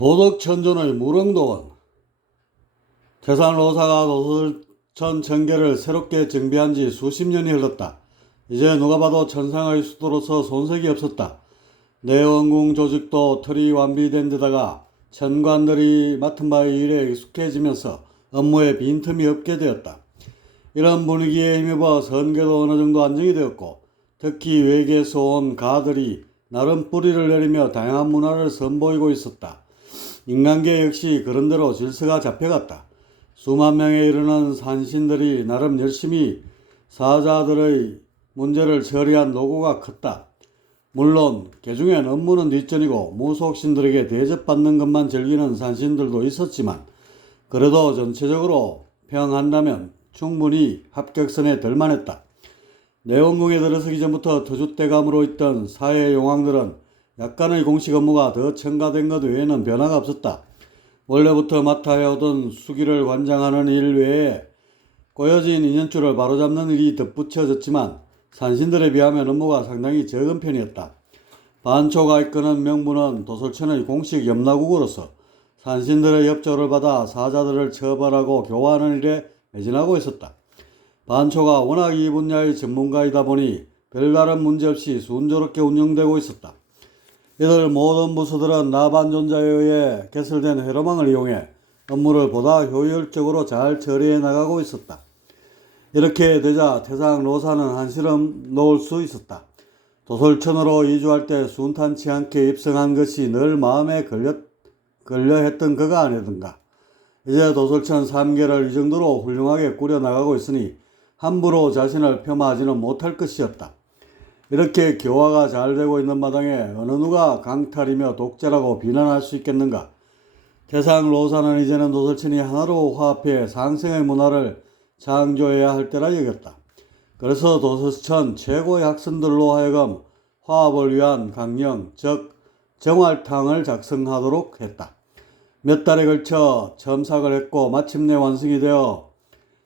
도덕천존의 무릉도원. 태산로사가 도솔천 천계를 새롭게 정비한 지 수십 년이 흘렀다. 이제 누가 봐도 천상의 수도로서 손색이 없었다. 내원궁 조직도 틀이 완비된 데다가 천관들이 맡은 바의 일에 익숙해지면서 업무에 빈틈이 없게 되었다. 이런 분위기에 힘입어 선계도 어느 정도 안정이 되었고, 특히 외계에서 온 가들이 나름 뿌리를 내리며 다양한 문화를 선보이고 있었다. 인간계 역시 그런대로 질서가 잡혀갔다. 수만 명에 이르는 산신들이 나름 열심히 사자들의 문제를 처리한 노고가 컸다. 물론 개중엔 업무는 뒷전이고 무속신들에게 대접받는 것만 즐기는 산신들도 있었지만, 그래도 전체적으로 평한다면 충분히 합격선에 들만했다. 내원궁에 들어서기 전부터 터줏대감으로 있던 사회 용왕들은 약간의 공식 업무가 더 첨가된 것 외에는 변화가 없었다. 원래부터 맡아 해오던 수기를 관장하는 일 외에 꼬여진 인연줄을 바로잡는 일이 덧붙여졌지만, 산신들에 비하면 업무가 상당히 적은 편이었다. 반초가 이끄는 명부는 도솔천의 공식 염라국으로서 산신들의 협조를 받아 사자들을 처벌하고 교화하는 일에 매진하고 있었다. 반초가 워낙 이 분야의 전문가이다 보니 별다른 문제없이 순조롭게 운영되고 있었다. 이들 모든 부서들은 나반존자에 의해 개설된 회로망을 이용해 업무를 보다 효율적으로 잘 처리해 나가고 있었다. 이렇게 되자 태상로사는 한시름 놓을 수 있었다. 도솔천으로 이주할 때 순탄치 않게 입성한 것이 늘 마음에 걸려 했던 그가 아니던가. 이제 도솔천 3개를 이 정도로 훌륭하게 꾸려나가고 있으니 함부로 자신을 폄하하지는 못할 것이었다. 이렇게 교화가 잘 되고 있는 마당에 어느 누가 강탈이며 독재라고 비난할 수 있겠는가. 태상로사는 이제는 도솔천이 하나로 화합해 상생의 문화를 창조해야 할 때라 여겼다. 그래서 도솔천 최고의 학생들로 하여금 화합을 위한 강령, 즉 정활탕을 작성하도록 했다. 몇 달에 걸쳐 첨삭을 했고 마침내 완성이 되어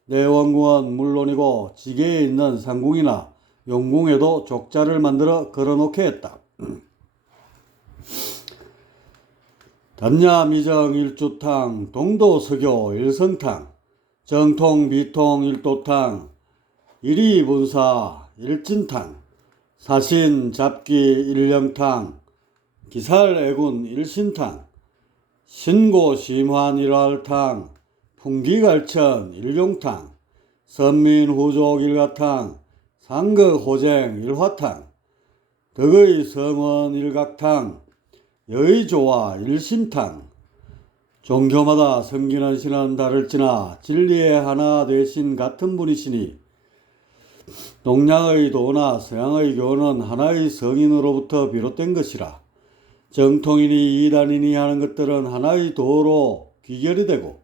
내원궁은 물론이고 지계에 있는 상궁이나 용궁에도 족자를 만들어 걸어놓게 했다. 단야미정 일주탕, 동도서교 일성탕, 정통 비통 일도탕, 일이분사 일진탕, 사신 잡기 일령탕, 기살애군 일신탕, 신고심환 일활탕, 풍기갈천 일용탕, 선민후족 일가탕, 상극호쟁 일화탕, 덕의 성원 일각탕, 여의조화 일심탕. 종교마다 섬기는 신은 다를지나 진리의 하나 되신 같은 분이시니, 동양의 도나 서양의 교는 하나의 성인으로부터 비롯된 것이라. 정통이니 이단이니 하는 것들은 하나의 도로 귀결이 되고,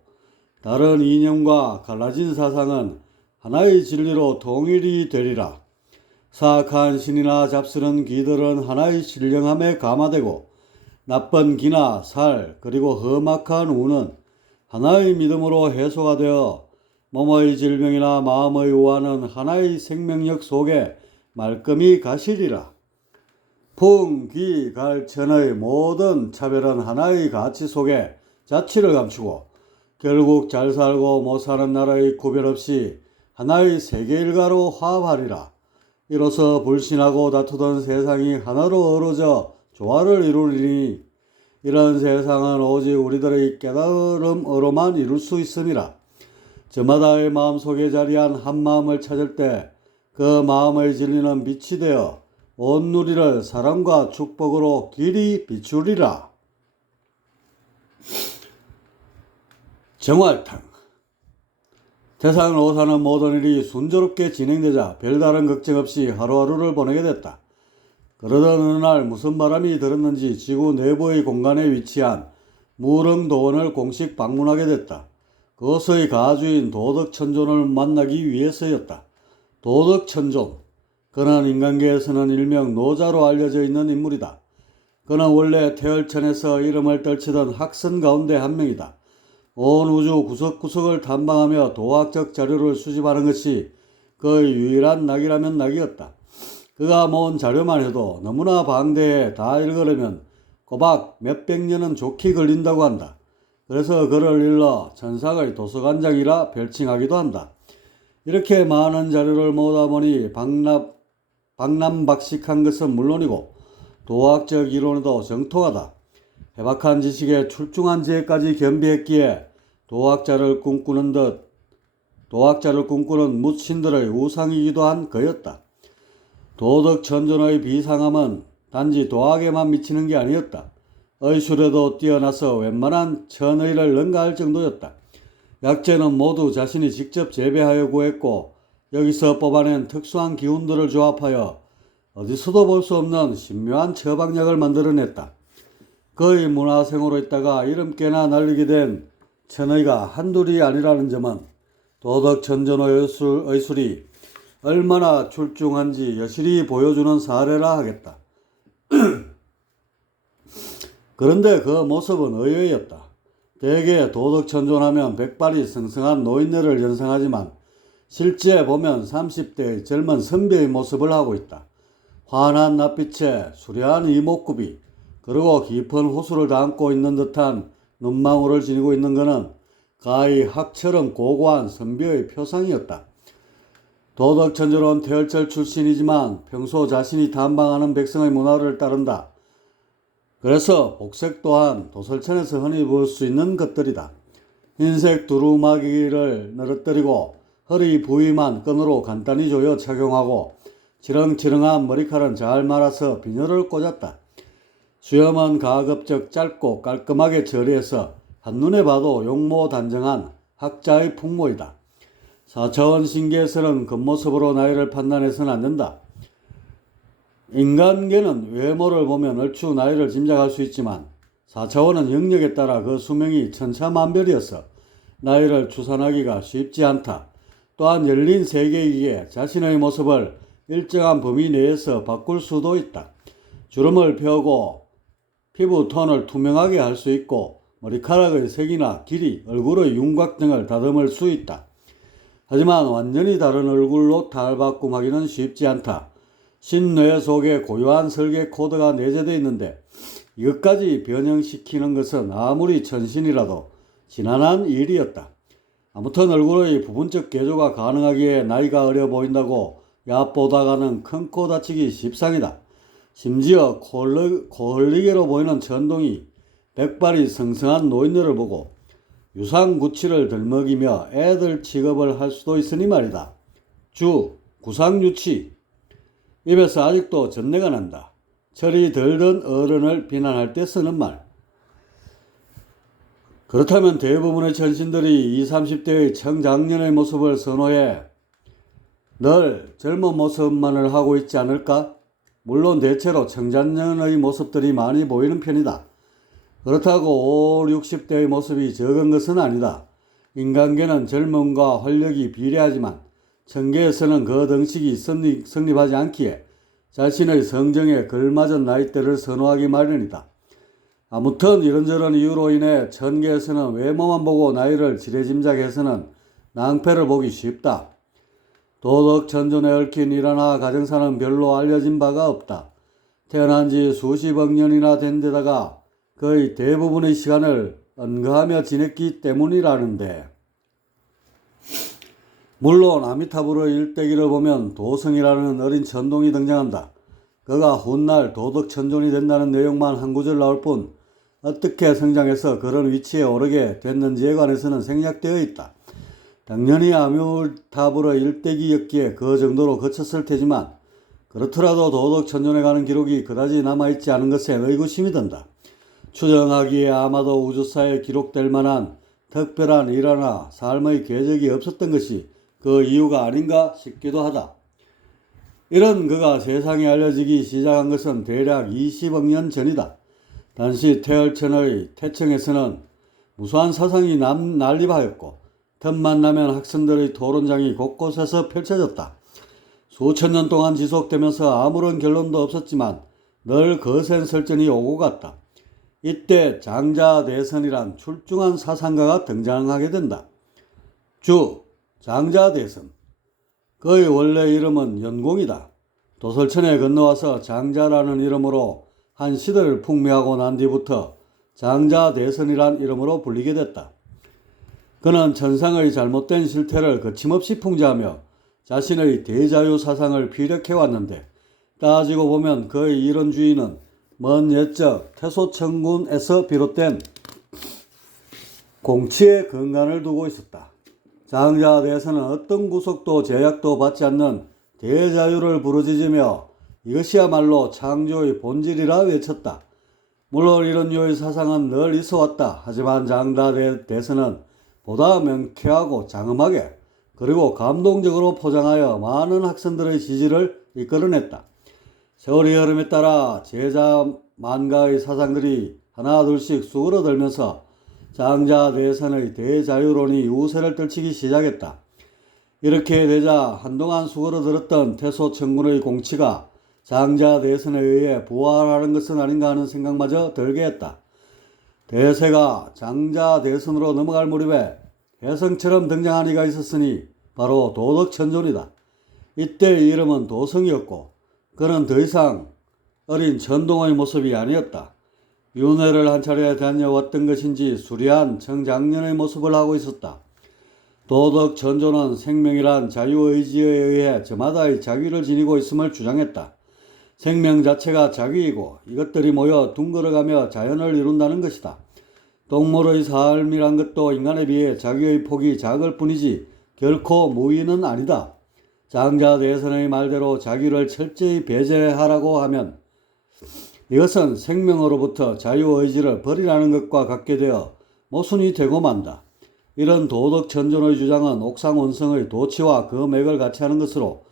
다른 이념과 갈라진 사상은 하나의 진리로 통일이 되리라. 사악한 신이나 잡스런 귀들은 하나의 신령함에 감화되고, 나쁜 기나 살 그리고 험악한 우는 하나의 믿음으로 해소가 되어 몸의 질병이나 마음의 우환은 하나의 생명력 속에 말끔히 가시리라. 풍기갈천의 모든 차별은 하나의 가치 속에 자치를 감추고, 결국 잘 살고 못 사는 나라의 구별 없이 하나의 세계일가로 화합하리라. 이로써 불신하고 다투던 세상이 하나로 어우러져 조화를 이루리니, 이런 세상은 오직 우리들의 깨달음으로만 이룰 수 있음이라. 저마다의 마음속에 자리한 한 마음을 찾을 때 그 마음의 진리는 빛이 되어 온 누리를 사랑과 축복으로 길이 비추리라. 정활탕. 태상로사는 모든 일이 순조롭게 진행되자 별다른 걱정 없이 하루하루를 보내게 됐다. 그러던 어느 날 무슨 바람이 들었는지 지구 내부의 공간에 위치한 무릉도원을 공식 방문하게 됐다. 그것의 가주인 도덕천존을 만나기 위해서였다. 도덕천존. 그는 인간계에서는 일명 노자로 알려져 있는 인물이다. 그는 원래 태열천에서 이름을 떨치던 학선 가운데 한 명이다. 온 우주 구석구석을 탐방하며 도학적 자료를 수집하는 것이 그의 유일한 낙이라면 낙이었다. 그가 모은 자료만 해도 너무나 방대해 다 읽으려면 꼬박 몇백 년은 좋게 걸린다고 한다. 그래서 그를 일러 천상의 도서관장이라 별칭하기도 한다. 이렇게 많은 자료를 모으다 보니 박람박식한 것은 물론이고 도학적 이론에도 정통하다. 해박한 지식에 출중한 지혜까지 겸비했기에 도학자를 꿈꾸는 무신들의 우상이기도 한 그였다. 도덕 천존의 비상함은 단지 도학에만 미치는 게 아니었다. 의술에도 뛰어나서 웬만한 천의를 능가할 정도였다. 약재는 모두 자신이 직접 재배하여 구했고 여기서 뽑아낸 특수한 기운들을 조합하여 어디서도 볼 수 없는 신묘한 처방약을 만들어냈다. 그의 문화생으로 있다가 이름께나 날리게 된 천의가 한둘이 아니라는 점은 도덕천존의 의술이 얼마나 출중한지 여실히 보여주는 사례라 하겠다. 그런데 그 모습은 의외였다. 대개 도덕천존하면 백발이 승승한 노인네를 연상하지만 실제 보면 30대의 젊은 선비의 모습을 하고 있다. 환한 낯빛에 수려한 이목구비, 그리고 깊은 호수를 담고 있는 듯한 눈망울을 지니고 있는 것은 가히 학처럼 고고한 선비의 표상이었다. 도덕천존은 태열철 출신이지만 평소 자신이 탐방하는 백성의 문화를 따른다. 그래서 복색 또한 도설천에서 흔히 볼 수 있는 것들이다. 흰색 두루마기를 늘어뜨리고 허리 부위만 끈으로 간단히 조여 착용하고 지렁지렁한 머리칼은 잘 말아서 비녀를 꽂았다. 수염은 가급적 짧고 깔끔하게 처리해서 한눈에 봐도 용모단정한 학자의 풍모이다. 4차원 신기에서는 겉모습으로 나이를 판단해서는 안 된다. 인간계는 외모를 보면 얼추 나이를 짐작할 수 있지만 4차원은 영역에 따라 그 수명이 천차만별이어서 나이를 추산하기가 쉽지 않다. 또한 열린 세계이기에 자신의 모습을 일정한 범위 내에서 바꿀 수도 있다. 주름을 펴고 피부 톤을 투명하게 할 수 있고 머리카락의 색이나 길이, 얼굴의 윤곽 등을 다듬을 수 있다. 하지만 완전히 다른 얼굴로 탈바꿈하기는 쉽지 않다. 신뇌 속에 고유한 설계 코드가 내재되어 있는데 이것까지 변형시키는 것은 아무리 천신이라도 지난한 일이었다. 아무튼 얼굴의 부분적 개조가 가능하기에 나이가 어려 보인다고 얕보다가는 큰 코 다치기 십상이다. 심지어 코 흘리게로 보이는 천동이 백발이 성성한 노인들을 보고 유상구치를 들먹이며 애들 취급을 할 수도 있으니 말이다. 구상유치. 입에서 아직도 전내가 난다. 철이 덜 든 어른을 비난할 때 쓰는 말. 그렇다면 대부분의 천신들이 20, 30대의 청장년의 모습을 선호해 늘 젊은 모습만을 하고 있지 않을까? 물론 대체로 청장년의 모습들이 많이 보이는 편이다. 그렇다고 5, 60대의 모습이 적은 것은 아니다. 인간계는 젊음과 활력이 비례하지만 천계에서는 그 등식이 성립하지 않기에 자신의 성정에 걸맞은 나이대를 선호하기 마련이다. 아무튼 이런저런 이유로 인해 천계에서는 외모만 보고 나이를 지레짐작해서는 낭패를 보기 쉽다. 도덕천존에 얽힌 일화나 가정사는 별로 알려진 바가 없다. 태어난 지 수십억 년이나 된 데다가 거의 대부분의 시간을 언거하며 지냈기 때문이라는데, 물론 아미타불의 일대기를 보면 도성이라는 어린 천동이 등장한다. 그가 훗날 도덕천존이 된다는 내용만 한 구절 나올 뿐 어떻게 성장해서 그런 위치에 오르게 됐는지에 관해서는 생략되어 있다. 당연히 아미타불의 일대기였기에 그 정도로 거쳤을 테지만 그렇더라도 도덕천존에 가는 기록이 그다지 남아있지 않은 것에 의구심이 든다. 추정하기에 아마도 우주사에 기록될 만한 특별한 일화나 삶의 궤적이 없었던 것이 그 이유가 아닌가 싶기도 하다. 이런 그가 세상에 알려지기 시작한 것은 대략 20억 년 전이다. 당시 태열천의 태청에서는 무수한 사상이 난립하였고 틈만 나면 학생들의 토론장이 곳곳에서 펼쳐졌다. 수천 년 동안 지속되면서 아무런 결론도 없었지만 늘 거센 설전이 오고 갔다. 이때 장자대선이란 출중한 사상가가 등장하게 된다. 장자대선. 그의 원래 이름은 연공이다. 도설천에 건너와서 장자라는 이름으로 한 시대를 풍미하고 난 뒤부터 장자대선이란 이름으로 불리게 됐다. 그는 천상의 잘못된 실태를 거침없이 풍자하며 자신의 대자유 사상을 피력해왔는데, 따지고 보면 그의 이런 주의는 먼 옛적 태소천군에서 비롯된 공치의 근간을 두고 있었다. 장자대선은 어떤 구속도 제약도 받지 않는 대자유를 부르짖으며 이것이야말로 창조의 본질이라 외쳤다. 물론 이런 류의 사상은 늘 있어왔다. 하지만 장자대선은 보다 명쾌하고 장엄하게 그리고 감동적으로 포장하여 많은 학생들의 지지를 이끌어냈다. 세월이 흐름에 따라 제자만가의 사상들이 하나둘씩 수그러들면서 장자대선의 대자유론이 우세를 떨치기 시작했다. 이렇게 되자 한동안 수그러들었던 태소천군의 공치가 장자대선에 의해 부활하는 것은 아닌가 하는 생각마저 들게 했다. 대세가 장자대선으로 넘어갈 무렵에 혜성처럼 등장한 이가 있었으니 바로 도덕천존이다. 이때 이름은 도성이었고 그는 더 이상 어린 천동의 모습이 아니었다. 윤회를 한 차례 다녀왔던 것인지 수려한 청장년의 모습을 하고 있었다. 도덕천존은 생명이란 자유의지에 의해 저마다의 자귀를 지니고 있음을 주장했다. 생명 자체가 자귀이고 이것들이 모여 둥글어가며 자연을 이룬다는 것이다. 동물의 삶이란 것도 인간에 비해 자귀의 폭이 작을 뿐이지 결코 무의는 아니다. 장자대선의 말대로 자귀를 철저히 배제하라고 하면 이것은 생명으로부터 자유의지를 버리라는 것과 같게 되어 모순이 되고 만다. 이런 도덕천존의 주장은 옥상원성의 도치와 그 맥을 같이 하는 것으로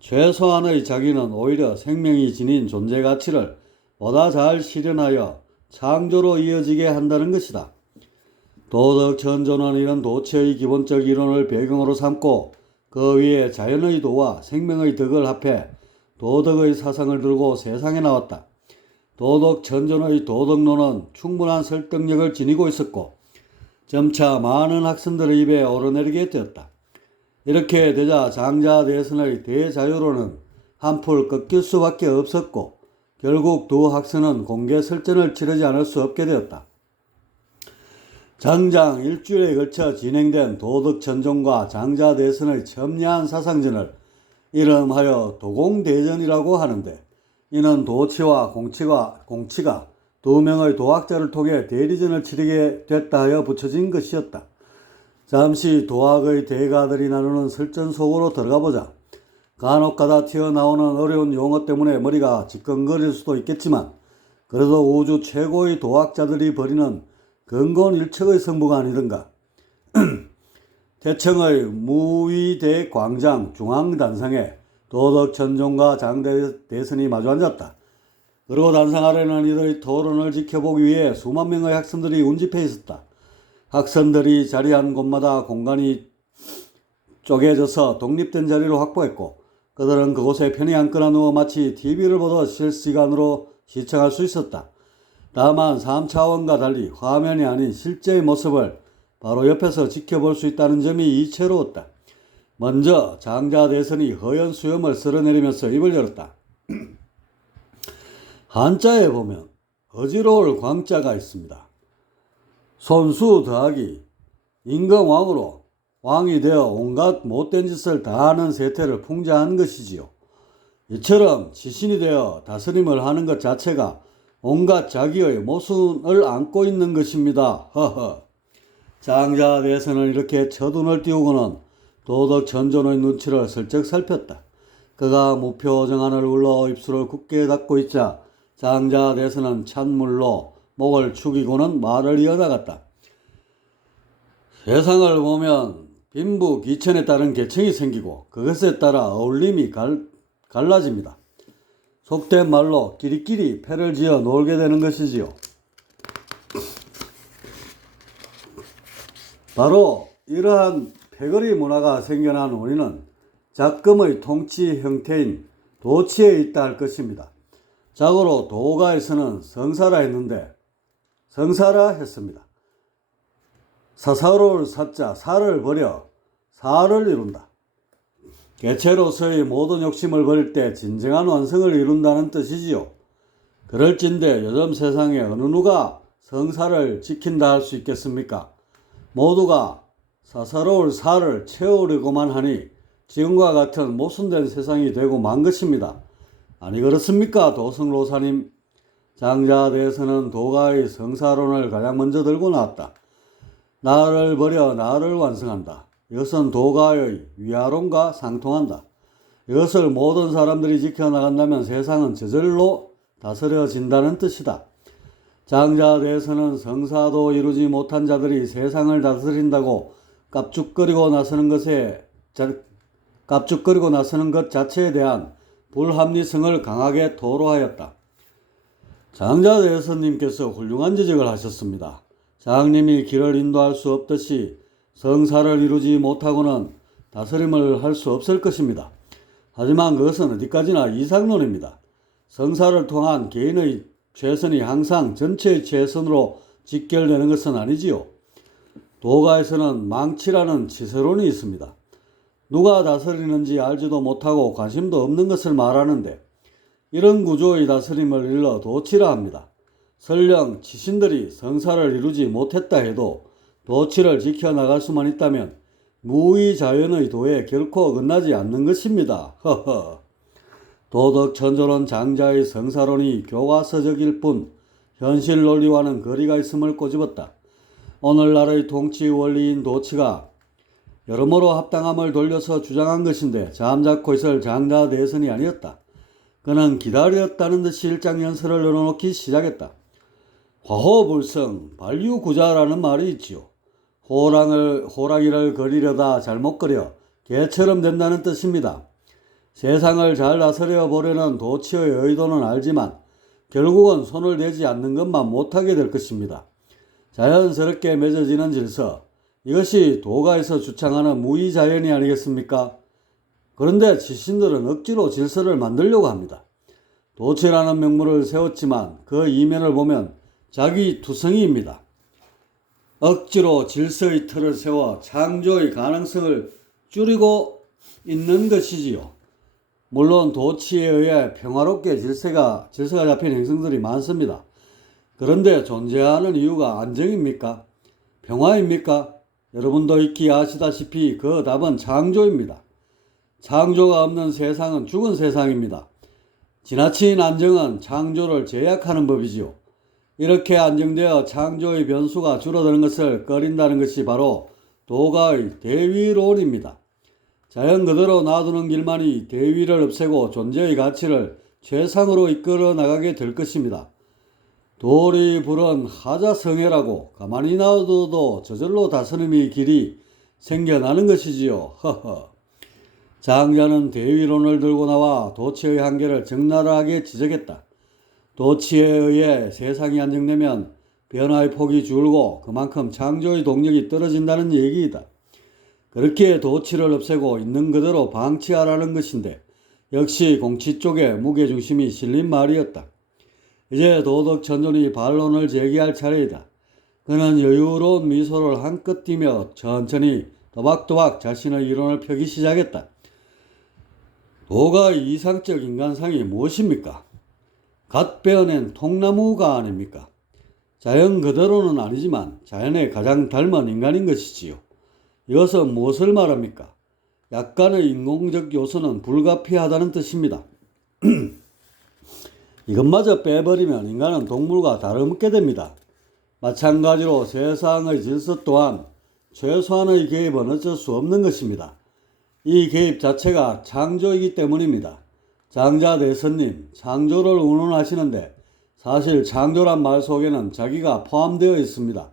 최소한의 자기는 오히려 생명이 지닌 존재가치를 보다 잘 실현하여 창조로 이어지게 한다는 것이다. 도덕천존은 이런 도치의 기본적 이론을 배경으로 삼고 그 위에 자연의 도와 생명의 덕을 합해 도덕의 사상을 들고 세상에 나왔다. 도덕천존의 도덕론은 충분한 설득력을 지니고 있었고 점차 많은 학생들의 입에 오르내리게 되었다. 이렇게 되자 장자대선의 대자유론은 한풀 꺾일 수밖에 없었고 결국 두 학생은 공개 설전을 치르지 않을 수 없게 되었다. 장장 일주일에 걸쳐 진행된 도덕천존과 장자대선의 첨예한 사상전을 이름하여 도공대전이라고 하는데, 이는 도치와 공치가 두 명의 도학자를 통해 대리전을 치르게 됐다 하여 붙여진 것이었다. 잠시 도학의 대가들이 나누는 설전 속으로 들어가보자. 간혹가다 튀어나오는 어려운 용어 때문에 머리가 지끈거릴 수도 있겠지만 그래도 우주 최고의 도학자들이 벌이는 근곤일척의 승부가 아니던가. 태청의 무위대광장 중앙단상에 도덕천존과 장대선이 마주 앉았다. 그리고 단상 아래는 이들의 토론을 지켜보기 위해 수만 명의 학생들이 운집해 있었다. 학생들이 자리한 곳마다 공간이 쪼개져서 독립된 자리로 확보했고 그들은 그곳에 편히 앉거나 누워 마치 TV를 보듯 실시간으로 시청할 수 있었다. 다만 3차원과 달리 화면이 아닌 실제의 모습을 바로 옆에서 지켜볼 수 있다는 점이 이채로웠다. 먼저 장자대선이 허연 수염을 쓸어내리면서 입을 열었다. 한자에 보면 어지러울 광자가 있습니다. 손수 더하기 임금왕으로 왕이 되어 온갖 못된 짓을 다하는 세태를 풍자한 것이지요. 이처럼 지신이 되어 다스림을 하는 것 자체가 온갖 자기의 모순을 안고 있는 것입니다. 허허. 장자대선은 이렇게 첫눈을 띄우고는 도덕천존의 눈치를 슬쩍 살폈다. 그가 무표정한 얼굴로 입술을 굳게 닫고 있자 장자대선은 찬물로 목을 축이고는 말을 이어나갔다. 세상을 보면 빈부귀천에 따른 계층이 생기고 그것에 따라 어울림이 갈라집니다. 속된 말로 끼리끼리 패를 지어 놀게 되는 것이지요. 바로 이러한 패거리 문화가 생겨난 원인은 작금의 통치 형태인 도치에 있다 할 것입니다. 자고로 도가에서는 성사라 했는데 성사라 했습니다. 사사로울 사자, 사를 버려 사를 이룬다. 개체로서의 모든 욕심을 버릴 때 진정한 완성을 이룬다는 뜻이지요. 그럴진데 요즘 세상에 어느 누가 성사를 지킨다 할 수 있겠습니까? 모두가 사사로울 살을 채우려고만 하니 지금과 같은 모순된 세상이 되고 만 것입니다. 아니 그렇습니까? 도성로사님. 장자대에서는 도가의 성사론을 가장 먼저 들고 나왔다. 나를 버려 나를 완성한다. 이것은 도가의 위아론과 상통한다. 이것을 모든 사람들이 지켜나간다면 세상은 저절로 다스려진다는 뜻이다. 장자대에서는 성사도 이루지 못한 자들이 세상을 다스린다고 깝죽거리고 나서는 것 자체에 대한 불합리성을 강하게 토로하였다. 장자대에서님께서 훌륭한 지적을 하셨습니다. 장님이 길을 인도할 수 없듯이 성사를 이루지 못하고는 다스림을 할 수 없을 것입니다. 하지만 그것은 어디까지나 이상론입니다. 성사를 통한 개인의 최선이 항상 전체의 최선으로 직결되는 것은 아니지요. 도가에서는 망치라는 치세론이 있습니다. 누가 다스리는지 알지도 못하고 관심도 없는 것을 말하는데 이런 구조의 다스림을 일러 도치라 합니다. 설령 치신들이 성사를 이루지 못했다 해도 도치를 지켜나갈 수만 있다면 무의자연의 도에 결코 어긋나지 않는 것입니다. 허허. 도덕천조론 장자의 성사론이 교과서적일 뿐 현실 논리와는 거리가 있음을 꼬집었다. 오늘날의 통치 원리인 도치가 여러모로 합당함을 돌려서 주장한 것인데 잠자코 있을 장자 대선이 아니었다. 그는 기다렸다는 듯이 일장연설을 열어놓기 시작했다. 화호불성 반류구자라는 말이 있지요. 호랑이를 그리려다 잘못 그려 개처럼 된다는 뜻입니다. 세상을 잘 다스려 보려는 도치의 의도는 알지만 결국은 손을 대지 않는 것만 못하게 될 것입니다. 자연스럽게 맺어지는 질서, 이것이 도가에서 주창하는 무의자연이 아니겠습니까? 그런데 지신들은 억지로 질서를 만들려고 합니다. 도치라는 명물을 세웠지만 그 이면을 보면 자기 투성이입니다. 억지로 질서의 틀을 세워 창조의 가능성을 줄이고 있는 것이지요. 물론 도치에 의해 평화롭게 질서가 잡힌 행성들이 많습니다. 그런데 존재하는 이유가 안정입니까? 평화입니까? 여러분도 익히 아시다시피 그 답은 창조입니다. 창조가 없는 세상은 죽은 세상입니다. 지나친 안정은 창조를 제약하는 법이지요. 이렇게 안정되어 창조의 변수가 줄어드는 것을 꺼린다는 것이 바로 도가의 대위론입니다. 자연 그대로 놔두는 길만이 대위를 없애고 존재의 가치를 최상으로 이끌어 나가게 될 것입니다. 돌이 부른 하자성애라고 가만히 놔둬도 저절로 다스림의 길이 생겨나는 것이지요. 허허. 장자는 대위론을 들고 나와 도치의 한계를 적나라하게 지적했다. 도치에 의해 세상이 안정되면 변화의 폭이 줄고 그만큼 창조의 동력이 떨어진다는 얘기이다. 그렇게 도치를 없애고 있는 그대로 방치하라는 것인데 역시 공치 쪽에 무게중심이 실린 말이었다. 이제 도덕천존이 반론을 제기할 차례이다. 그는 여유로운 미소를 한껏 띠며 천천히 도박도박 자신의 이론을 펴기 시작했다. 도가의 이상적 인간상이 무엇입니까? 갓 베어낸 통나무가 아닙니까? 자연 그대로는 아니지만 자연에 가장 닮은 인간인 것이지요. 이것은 무엇을 말합니까? 약간의 인공적 요소는 불가피하다는 뜻입니다. 이것마저 빼버리면 인간은 동물과 다름게 됩니다. 마찬가지로 세상의 질서 또한 최소한의 개입은 어쩔 수 없는 것입니다. 이 개입 자체가 창조이기 때문입니다. 장자대선님, 창조를 운운하시는데 사실 창조란 말 속에는 자기가 포함되어 있습니다.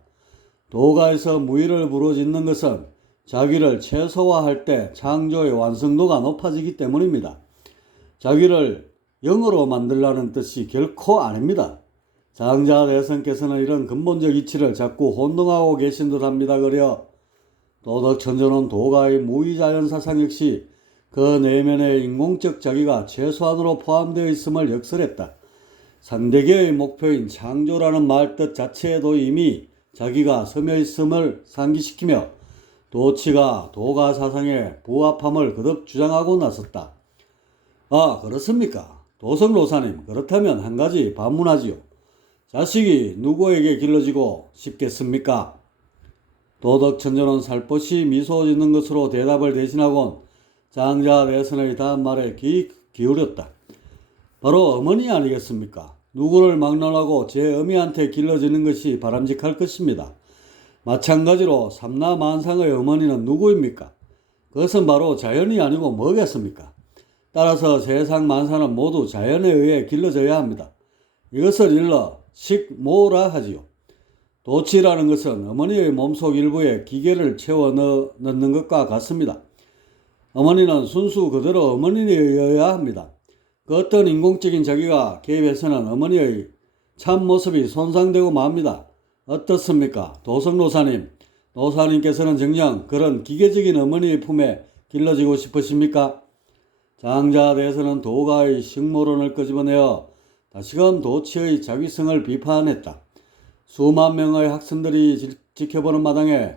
도가에서 무의를 부르짖는 것은 자기를 최소화할 때 창조의 완성도가 높아지기 때문입니다. 자기를 영으로 만들라는 뜻이 결코 아닙니다. 장자대선께서는 이런 근본적 이치를 자꾸 혼동하고 계신 듯합니다. 그려 도덕천조는 도가의 무의자연 사상 역시 그 내면의 인공적 자기가 최소한으로 포함되어 있음을 역설했다. 상대계의 목표인 창조라는 말뜻 자체에도 이미 자기가 서며 있음을 상기시키며 도치가 도가 사상의 부합함을 거듭 주장하고 나섰다. 아, 그렇습니까? 도성로사님, 그렇다면 한 가지 반문하지요. 자식이 누구에게 길러지고 싶겠습니까? 도덕천전은 살포시 미소 짓는 것으로 대답을 대신하곤 장자 대선의 다음 말에 귀 기울였다. 바로 어머니 아니겠습니까? 누구를 막론하고 제 어미한테 길러지는 것이 바람직할 것입니다. 마찬가지로 삼라만상의 어머니는 누구입니까? 그것은 바로 자연이 아니고 뭐겠습니까? 따라서 세상 만사는 모두 자연에 의해 길러져야 합니다. 이것을 일러 식모라 하지요. 도치라는 것은 어머니의 몸속 일부에 기계를 채워 넣는 것과 같습니다. 어머니는 순수 그대로 어머니여야 합니다. 그 어떤 인공적인 자기가 개입해서는 어머니의 참 모습이 손상되고 맙니다. 어떻습니까? 도성노사님, 노사님께서는 정녕 그런 기계적인 어머니의 품에 길러지고 싶으십니까? 장자대에서는 도가의 식모론을 끄집어내어 다시금 도치의 자위성을 비판했다. 수만 명의 학생들이 지켜보는 마당에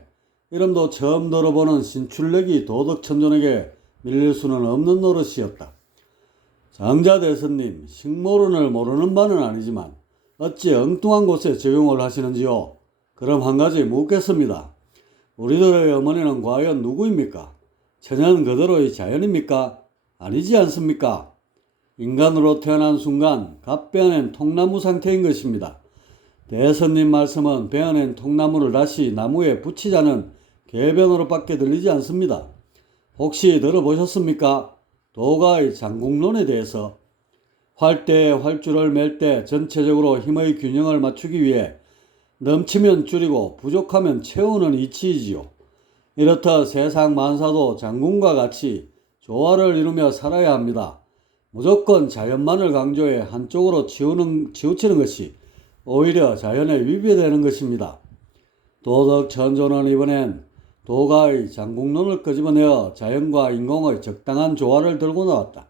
이름도 처음 들어보는 신출력이 도덕천존에게 밀릴 수는 없는 노릇이었다. 장자대선님, 식모론을 모르는 바는 아니지만 어찌 엉뚱한 곳에 적용을 하시는지요? 그럼 한 가지 묻겠습니다. 우리들의 어머니는 과연 누구입니까? 천연 그대로의 자연입니까? 아니지 않습니까? 인간으로 태어난 순간 갓 베어낸 통나무 상태인 것입니다. 대선님 말씀은 베어낸 통나무를 다시 나무에 붙이자는 궤변으로밖에 들리지 않습니다. 혹시 들어보셨습니까? 도가의 장국론에 대해서 활대에 활주를 맬 때 전체적으로 힘의 균형을 맞추기 위해 넘치면 줄이고 부족하면 채우는 이치이지요. 이렇듯 세상 만사도 장군과 같이 조화를 이루며 살아야 합니다. 무조건 자연만을 강조해 한쪽으로 치우치는 것이 오히려 자연에 위배되는 것입니다. 도덕천존은 이번엔 도가의 장국론을 끄집어내어 자연과 인공의 적당한 조화를 들고 나왔다.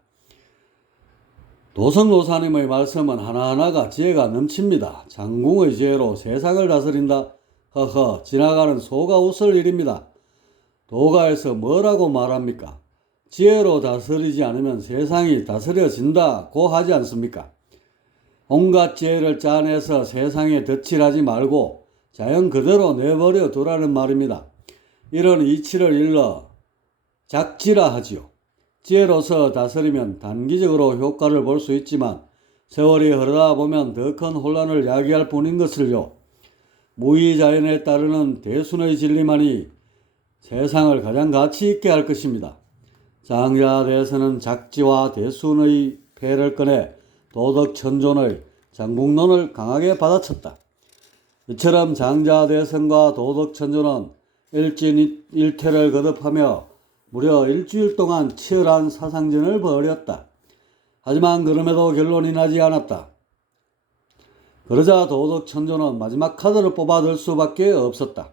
도성노사님의 말씀은 하나하나가 지혜가 넘칩니다. 장궁의 지혜로 세상을 다스린다. 허허, 지나가는 소가 웃을 일입니다. 도가에서 뭐라고 말합니까? 지혜로 다스리지 않으면 세상이 다스려진다고 하지 않습니까? 온갖 지혜를 짜내서 세상에 덧칠하지 말고 자연 그대로 내버려 두라는 말입니다. 이런 이치를 일러 작지라 하지요. 지혜로서 다스리면 단기적으로 효과를 볼 수 있지만 세월이 흐르다 보면 더 큰 혼란을 야기할 뿐인 것을요. 무의자연에 따르는 대순의 진리만이 세상을 가장 가치 있게 할 것입니다. 장자대에서는 작지와 대순의 폐를 꺼내 도덕천존의 장국론을 강하게 받아쳤다. 이처럼 장자대성과 도덕천존은 일진일퇴를 거듭하며 무려 일주일 동안 치열한 사상전을 벌였다. 하지만 그럼에도 결론이 나지 않았다. 그러자 도덕천존은 마지막 카드를 뽑아들 수밖에 없었다.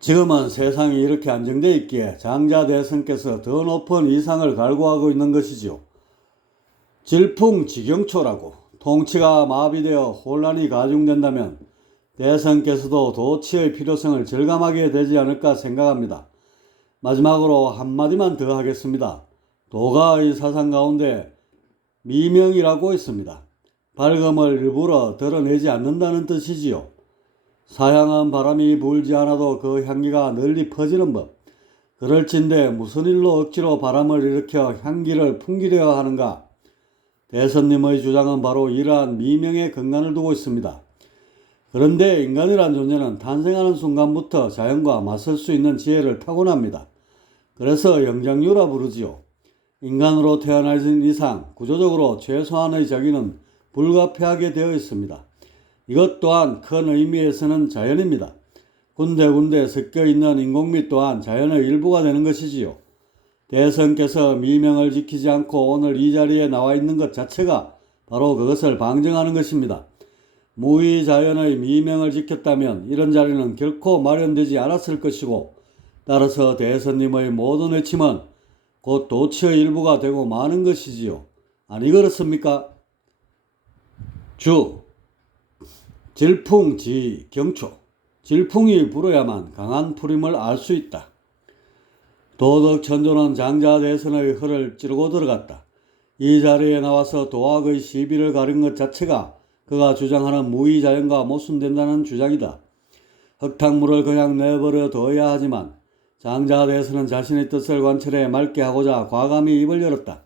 지금은 세상이 이렇게 안정되어 있기에 장자대성께서 더 높은 이상을 갈구하고 있는 것이지요. 질풍지경초라고 통치가 마비되어 혼란이 가중된다면 대성께서도 도치의 필요성을 절감하게 되지 않을까 생각합니다. 마지막으로 한마디만 더 하겠습니다. 도가의 사상 가운데 미명이라고 있습니다. 밝음을 일부러 드러내지 않는다는 뜻이지요. 사향은 바람이 불지 않아도 그 향기가 널리 퍼지는 법. 그럴진데 무슨 일로 억지로 바람을 일으켜 향기를 풍기려 하는가? 대선님의 주장은 바로 이러한 미명의 근간을 두고 있습니다. 그런데 인간이란 존재는 탄생하는 순간부터 자연과 맞설 수 있는 지혜를 타고납니다. 그래서 영장류라 부르지요. 인간으로 태어나신 이상 구조적으로 최소한의 자기는 불가피하게 되어 있습니다. 이것 또한 큰 의미에서는 자연입니다. 군데군데 섞여있는 인공미 또한 자연의 일부가 되는 것이지요. 대선께서 미명을 지키지 않고 오늘 이 자리에 나와 있는 것 자체가 바로 그것을 방증하는 것입니다. 무의자연의 미명을 지켰다면 이런 자리는 결코 마련되지 않았을 것이고 따라서 대선님의 모든 외침은 곧 도치의 일부가 되고 마는 것이지요. 아니 그렇습니까? 주 질풍지경초 질풍이 불어야만 강한 풀임을 알 수 있다. 도덕천존은 장자대선의 허를 찌르고 들어갔다. 이 자리에 나와서 도학의 시비를 가른 것 자체가 그가 주장하는 무의자연과 모순된다는 주장이다. 흙탕물을 그냥 내버려 둬야 하지만 장자 대선은 자신의 뜻을 관철해 맑게 하고자 과감히 입을 열었다.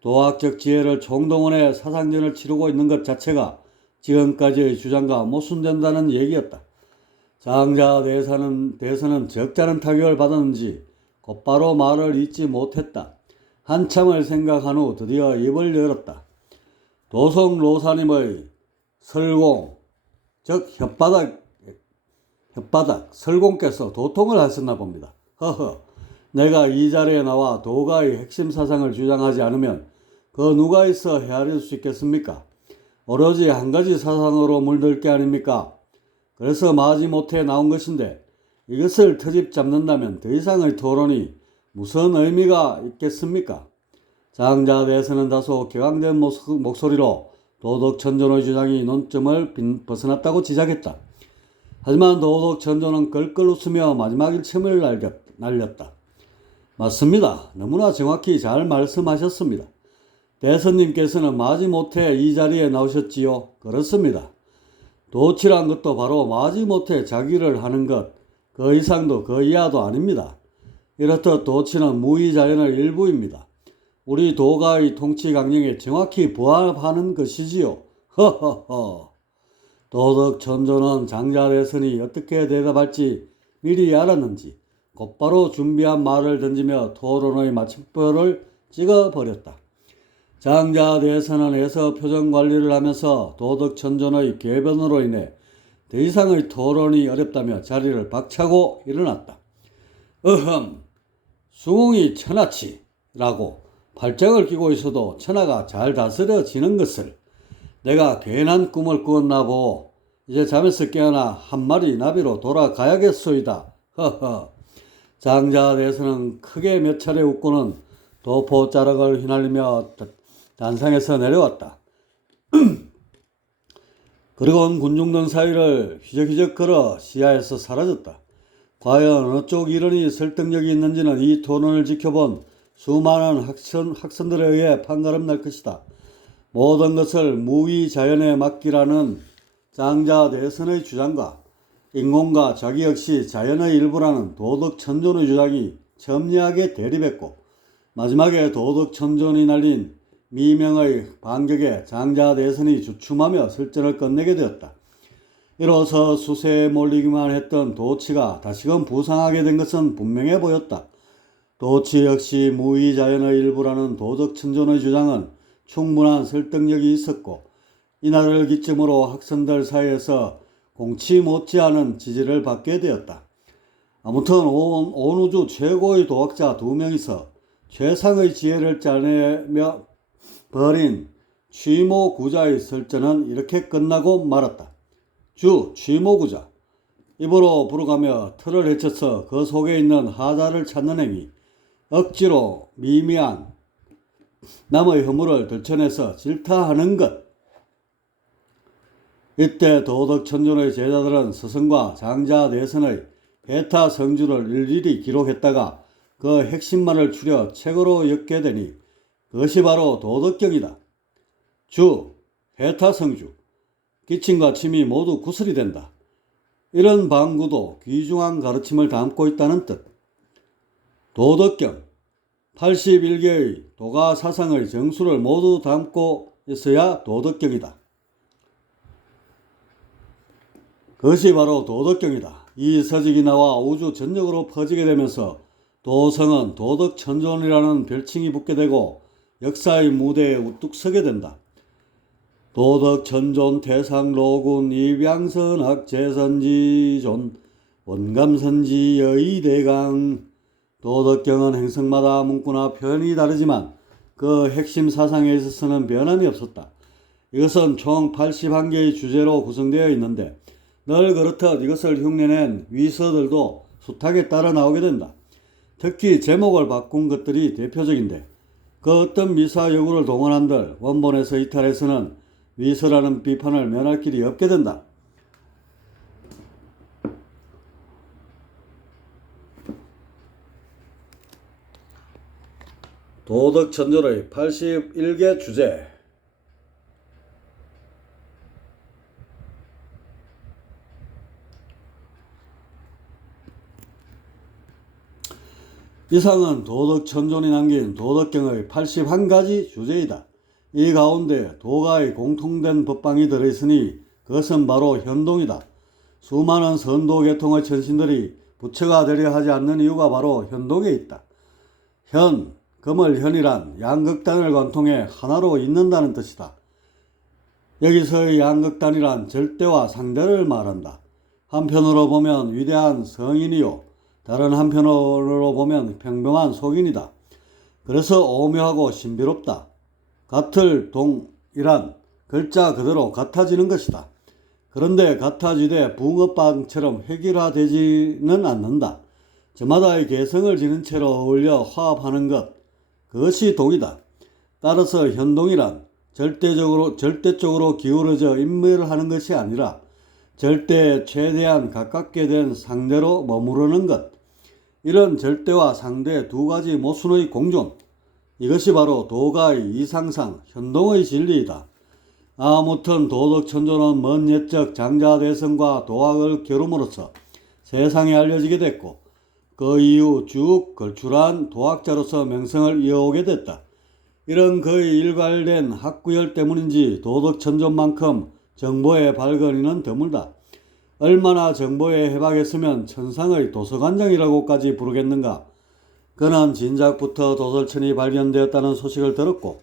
도학적 지혜를 총동원해 사상전을 치르고 있는 것 자체가 지금까지의 주장과 모순된다는 얘기였다. 장자 대선은 적잖은 타격을 받았는지 곧바로 말을 잇지 못했다. 한참을 생각한 후 드디어 입을 열었다. 도성 로사님의 설공, 즉 혓바닥, 설공께서 도통을 하셨나 봅니다. 허허, 내가 이 자리에 나와 도가의 핵심 사상을 주장하지 않으면 그 누가 있어 헤아릴 수 있겠습니까? 오로지 한 가지 사상으로 물들 게 아닙니까? 그래서 마지못해 나온 것인데 이것을 트집 잡는다면 더 이상의 토론이 무슨 의미가 있겠습니까? 장자 대선은 다소 격앙된 목소리로 도덕천존의 주장이 논점을 벗어났다고 지적했다. 하지만 도덕천존은 끌끌 웃으며 마지막 일침을 날렸다. 맞습니다. 너무나 정확히 잘 말씀하셨습니다. 대선님께서는 마지못해 이 자리에 나오셨지요. 그렇습니다. 도치란 것도 바로 마지못해 자기를 하는 것, 그 이상도 그 이하도 아닙니다. 이렇듯 도치는 무의자연의 일부입니다. 우리 도가의 통치 강령에 정확히 부합하는 것이지요. 허허허. 도덕천존은 장자 대선이 어떻게 대답할지 미리 알았는지 곧바로 준비한 말을 던지며 토론의 마침표를 찍어버렸다. 장자 대선원에서 표정관리를 하면서 도덕천존의 궤변으로 인해 더 이상의 토론이 어렵다며 자리를 박차고 일어났다. 수공이 천하치라고 팔짱을 끼고 있어도 천하가 잘 다스려지는 것을 내가 괜한 꿈을 꾸었나 보. 이제 잠에서 깨어나 한 마리 나비로 돌아가야겠소이다. 허허. 장자 대선은 크게 몇 차례 웃고는 도포자락을 휘날리며 단상에서 내려왔다. 그리고는 군중들 사이를 휘적휘적 걸어 시야에서 사라졌다. 과연 어느 쪽 이론이 설득력이 있는지는 이 토론을 지켜본 수많은 학생들에 의해 판가름 날 것이다. 모든 것을 무의자연에 맡기라는 장자 대선의 주장과 인공과 자기 역시 자연의 일부라는 도덕천존의 주장이 첨예하게 대립했고 마지막에 도덕천존이 날린 미명의 반격에 장자 대선이 주춤하며 설전을 끝내게 되었다. 이로써 수세에 몰리기만 했던 도치가 다시금 부상하게 된 것은 분명해 보였다. 도치 역시 무의자연의 일부라는 도덕천존의 주장은 충분한 설득력이 있었고 이날을 기점으로 학생들 사이에서 공치 못지않은 지지를 받게 되었다. 아무튼 온 우주 최고의 도학자 두 명이서 최상의 지혜를 짜내며 벌인 취모구자의 설전은 이렇게 끝나고 말았다. 주 취모구자. 입으로 부르가며 틀을 헤쳐서 그 속에 있는 하자를 찾는 행위. 억지로 미미한 남의 허물을 들춰내서 질타하는 것. 이때 도덕천존의 제자들은 스승과 장자 대선의 해타 성주를 일일이 기록했다가 그 핵심만을 추려 책으로 엮게 되니 그것이 바로 도덕경이다. 주, 해타 성주, 기침과 침이 모두 구슬이 된다. 이런 방구도 귀중한 가르침을 담고 있다는 뜻. 도덕경, 81개의 도가 사상의 정수를 모두 담고 있어야 도덕경이다. 그것이 바로 도덕경이다. 이 서적이 나와 우주 전역으로 퍼지게 되면서 도성은 도덕천존이라는 별칭이 붙게 되고 역사의 무대에 우뚝 서게 된다. 도덕천존 태상로군 입양선학 재선지존 원감선지 여의대강. 도덕경은 행성마다 문구나 표현이 다르지만 그 핵심 사상에 있어서는 변함이 없었다. 이것은 총 81개의 주제로 구성되어 있는데 늘 그렇듯 이것을 흉내낸 위서들도 숱하게 따라 나오게 된다. 특히 제목을 바꾼 것들이 대표적인데 그 어떤 미사 여구를 동원한들 원본에서 이탈해서는 위서라는 비판을 면할 길이 없게 된다. 도덕천전의 81개 주제. 이상은 도덕천전이 남긴 도덕경의 81가지 주제이다. 이 가운데 도가의 공통된 법방이 들어있으니 그것은 바로 현동이다. 수많은 선도계통의 천신들이 부처가 되려 하지 않는 이유가 바로 현동에 있다. 현, 금을 현이란 양극단을 관통해 하나로 잇는다는 뜻이다. 여기서의 양극단이란 절대와 상대를 말한다. 한편으로 보면 위대한 성인이요, 다른 한편으로 보면 평범한 속인이다. 그래서 오묘하고 신비롭다. 같을 동이란 글자 그대로 같아지는 것이다. 그런데 같아지되 붕어빵처럼 획일화되지는 않는다. 저마다의 개성을 지닌 채로 어울려 화합하는 것, 그것이 동이다. 따라서 현동이란 절대적으로 기울어져 인멸하는 것이 아니라 절대에 최대한 가깝게 된 상대로 머무르는 것, 이런 절대와 상대 두 가지 모순의 공존, 이것이 바로 도가의 이상상 현동의 진리이다. 아무튼 도덕천전은 먼 옛적 장자대성과 도학을 겨룸으로써 세상에 알려지게 됐고 그 이후 쭉 걸출한 도학자로서 명성을 이어오게 됐다. 이런 그의 일관된 학구열 때문인지 도덕천전만큼 정보의 발견이는 드물다. 얼마나 정보에 해박했으면 천상의 도서관장이라고까지 부르겠는가. 그는 진작부터 도설천이 발견되었다는 소식을 들었고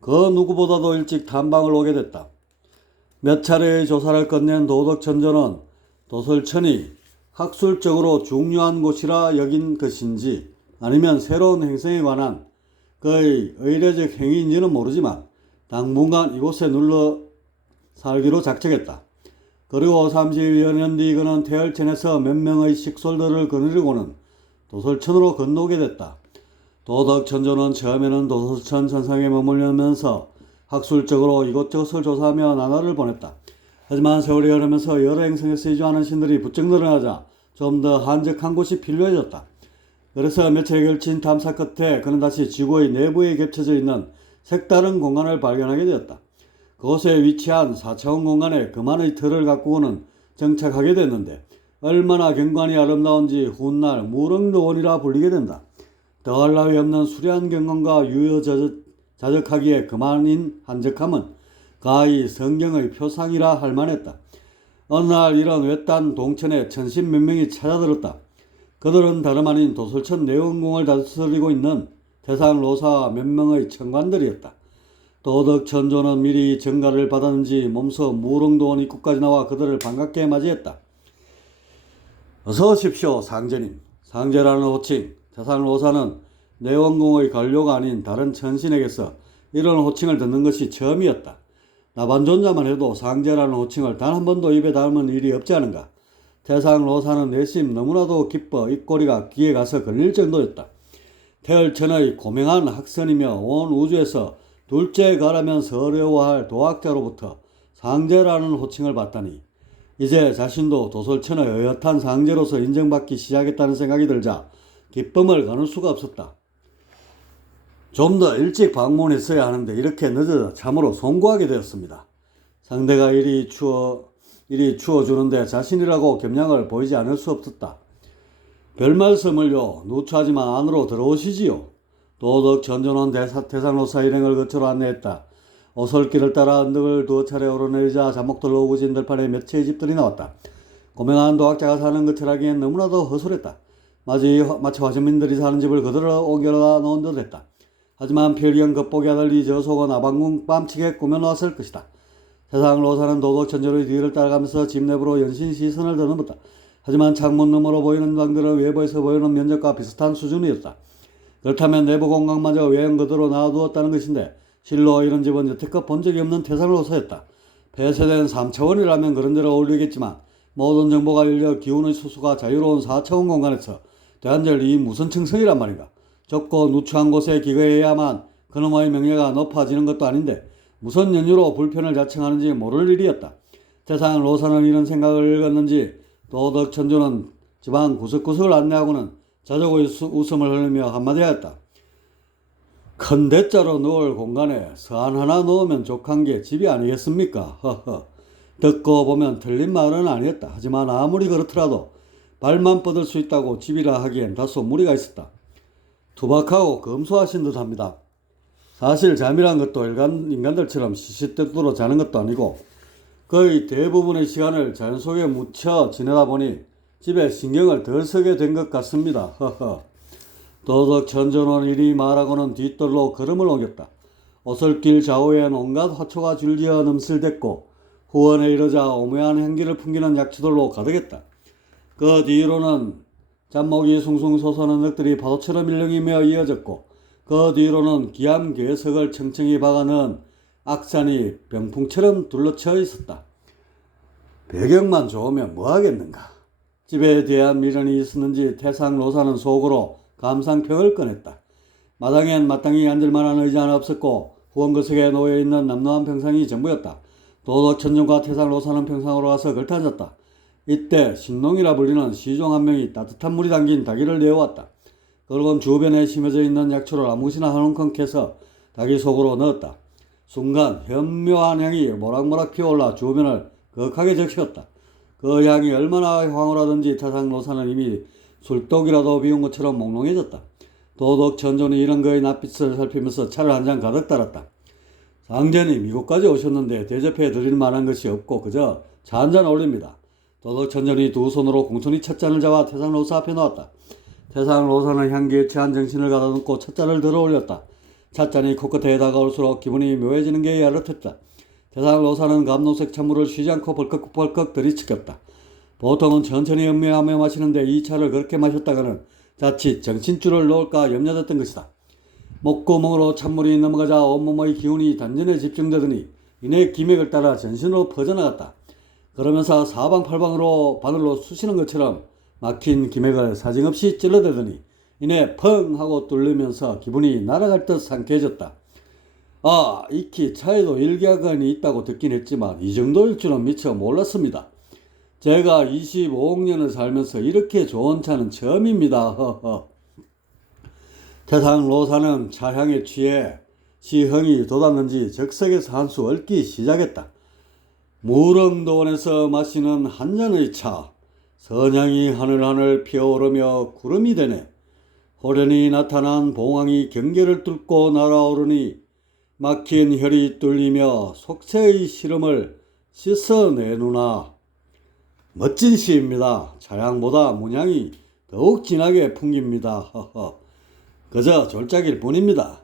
그 누구보다도 일찍 탐방을 오게 됐다. 몇 차례의 조사를 끝낸 도덕천전은 도설천이 학술적으로 중요한 곳이라 여긴 것인지 아니면 새로운 행성에 관한 그의 의례적 행위인지는 모르지만 당분간 이곳에 눌러 살기로 작정했다. 그리고 30여 년 뒤 그는 태열천에서 몇 명의 식솔들을 거느리고는 도설천으로 건너오게 됐다. 도덕천전은 처음에는 도설천 천상에 머물면서 학술적으로 이곳저곳을 조사하며 나날을 보냈다. 하지만 세월이 흐르면서 여러 행성에서 이주하는 신들이 부쩍 늘어나자 좀 더 한적한 곳이 필요해졌다. 그래서 며칠에 걸친 탐사 끝에 그는 다시 지구의 내부에 겹쳐져 있는 색다른 공간을 발견하게 되었다. 그곳에 위치한 4차원 공간에 그만의 틀을 가꾸고는 정착하게 됐는데 얼마나 경관이 아름다운지 훗날 무릉도원이라 불리게 된다. 더할 나위 없는 수려한 경관과 유여자적하기에 그만인 한적함은 가히 성경의 표상이라 할 만했다. 어느 날 이런 외딴 동천에 천신 몇 명이 찾아들었다. 그들은 다름 아닌 도설천 내원궁을 다스리고 있는 태상로사 몇 명의 천관들이었다. 도덕천조는 미리 전가를 받았는지 몸소 무릉도원 입구까지 나와 그들을 반갑게 맞이했다. 어서 오십시오, 상제님. 상제라는 호칭, 태상로사는 내원궁의 관료가 아닌 다른 천신에게서 이런 호칭을 듣는 것이 처음이었다. 나반존자만 해도 상제라는 호칭을 단 한 번도 입에 담은 일이 없지 않은가. 태상로사는 내심 너무나도 기뻐 입꼬리가 귀에 가서 걸릴 정도였다. 태열천의 고명한 학선이며 온 우주에서 둘째 가라면서 어려워할 도학자로부터 상제라는 호칭을 받다니 이제 자신도 도설천의 어엿한 상제로서 인정받기 시작했다는 생각이 들자 기쁨을 가눌 수가 없었다. 좀 더 일찍 방문했어야 하는데 이렇게 늦어져 참으로 송구하게 되었습니다. 상대가 이리 추워주는데 자신이라고 겸양을 보이지 않을 수 없었다. 별 말씀을요. 누추하지만 안으로 들어오시지요. 도덕천전원 태상로사 일행을 거쳐로 안내했다. 오솔길을 따라 언덕을 두어 차례 오르내리자 자목들로 우거진 들판에 몇 채의 집들이 나왔다. 고명한 도학자가 사는 것이라기엔 너무나도 허술했다. 마치 화신민들이 사는 집을 그대로 옮겨다 놓은 듯 했다. 하지만 필경 겉보기와 달리 저 속은 아방궁 뺨치게 꾸며놓았을 것이다. 태상로사는 도덕천전의 뒤를 따라가면서 집 내부로 연신 시선을 더듬었다. 하지만 창문 너머로 보이는 방들은 외부에서 보이는 면적과 비슷한 수준이었다. 그렇다면 내부 공간마저 외형 그대로 놔두었다는 것인데 실로 이런 집은 여태껏 본 적이 없는 태상로사였다. 폐쇄된 3차원이라면 그런 데로 어울리겠지만 모든 정보가 열려 기운의 수수가 자유로운 4차원 공간에서 대한절 이 무슨 청성이란 말인가. 좁고 누추한 곳에 기거해야만 그놈의 명예가 높아지는 것도 아닌데 무슨 연유로 불편을 자청하는지 모를 일이었다. 태상로사는 이런 생각을 읽었는지 도덕천조는 집안 구석구석을 안내하고는 자족의 웃음을 흘리며 한마디 하였다. 큰 대자로 넣을 공간에 서한 하나 넣으면 족한 게 집이 아니겠습니까? 허허. 듣고 보면 틀린 말은 아니었다. 하지만 아무리 그렇더라도 발만 뻗을 수 있다고 집이라 하기엔 다소 무리가 있었다. 투박하고 검소하신 듯합니다. 사실 잠이란 것도 인간들처럼 시시때때로 자는 것도 아니고 거의 대부분의 시간을 자연 속에 묻혀 지내다 보니 집에 신경을 덜 쓰게 된 것 같습니다. 허허. 도덕 천전원 이리 말하고는 뒷돌로 걸음을 옮겼다. 오솔길 좌우엔 온갖 화초가 줄지어 넘실댔고 후원에 이르자 오묘한 향기를 풍기는 약초들로 가득했다. 그 뒤로는 잡목이 숭숭 솟아오는 흙들이 파도처럼 일렁이며 이어졌고 그 뒤로는 기암괴석을 청청히 박아넣은 악산이 병풍처럼 둘러쳐 있었다. 배경만 좋으면 뭐하겠는가. 집에 대한 미련이 있었는지 태상로사는 속으로 감상평을 꺼냈다. 마당엔 마땅히 앉을만한 의자 하나 없었고 후원거석에 놓여있는 남루한 평상이 전부였다. 도덕천정과 태상로사는 평상으로 가서 걸터앉았다. 이때 신농이라 불리는 시종 한 명이 따뜻한 물이 담긴 닭이를 내어왔다. 그리고는 주변에 심어져 있는 약초를 아무것이나 한 움큼 캐서 닭이 속으로 넣었다. 순간 현묘한 향이 모락모락 피어올라 주변을 거하게 적셨다. 그 향이 얼마나 황홀하든지 태상로사는 이미 술독이라도 비운 것처럼 몽롱해졌다. 도덕천존이 이런 거의 낯빛을 살피면서 차를 한 잔 가득 따랐다. 상제님, 이곳까지 오셨는데 대접해 드릴 만한 것이 없고 그저 차 한 잔 올립니다. 도덕천존이 두 손으로 공손히 찻잔을 잡아 태상로사 앞에 놓았다. 태상로사는 향기에 취한 정신을 가다듬고 찻잔을 들어 올렸다. 찻잔이 코끝에 다가올수록 기분이 묘해지는 게 야릇했다. 태상로사는 감노색 찬물을 쉬지 않고 벌컥벌컥 들이치켰다. 보통은 천천히 음미하며 마시는데 이 차를 그렇게 마셨다가는 자칫 정신줄을 놓을까 염려됐던 것이다. 목구멍으로 찬물이 넘어가자 온몸의 기운이 단전에 집중되더니 이내 기맥을 따라 전신으로 퍼져나갔다. 그러면서 사방팔방으로 바늘로 쑤시는 것처럼 막힌 기맥을 사정없이 찔러대더니 이내 펑 하고 뚫리면서 기분이 날아갈 듯 상쾌해졌다. 아, 익히 차에도 일가견이 있다고 듣긴 했지만 이 정도일 줄은 미처 몰랐습니다. 제가 25억년을 살면서 이렇게 좋은 차는 처음입니다. 허허. 태상로사는 차향에 취해 시흥이 돋았는지 적석에서 한 수 얽기 시작했다. 무릉도원에서 마시는 한 잔의 차. 선향이 하늘하늘 피어오르며 구름이 되네. 호련히 나타난 봉황이 경계를 뚫고 날아오르니 막힌 혈이 뚫리며 속세의 시름을 씻어내누나. 멋진 시입니다. 차향보다 문향이 더욱 진하게 풍깁니다. 허허. 그저 졸작일 뿐입니다.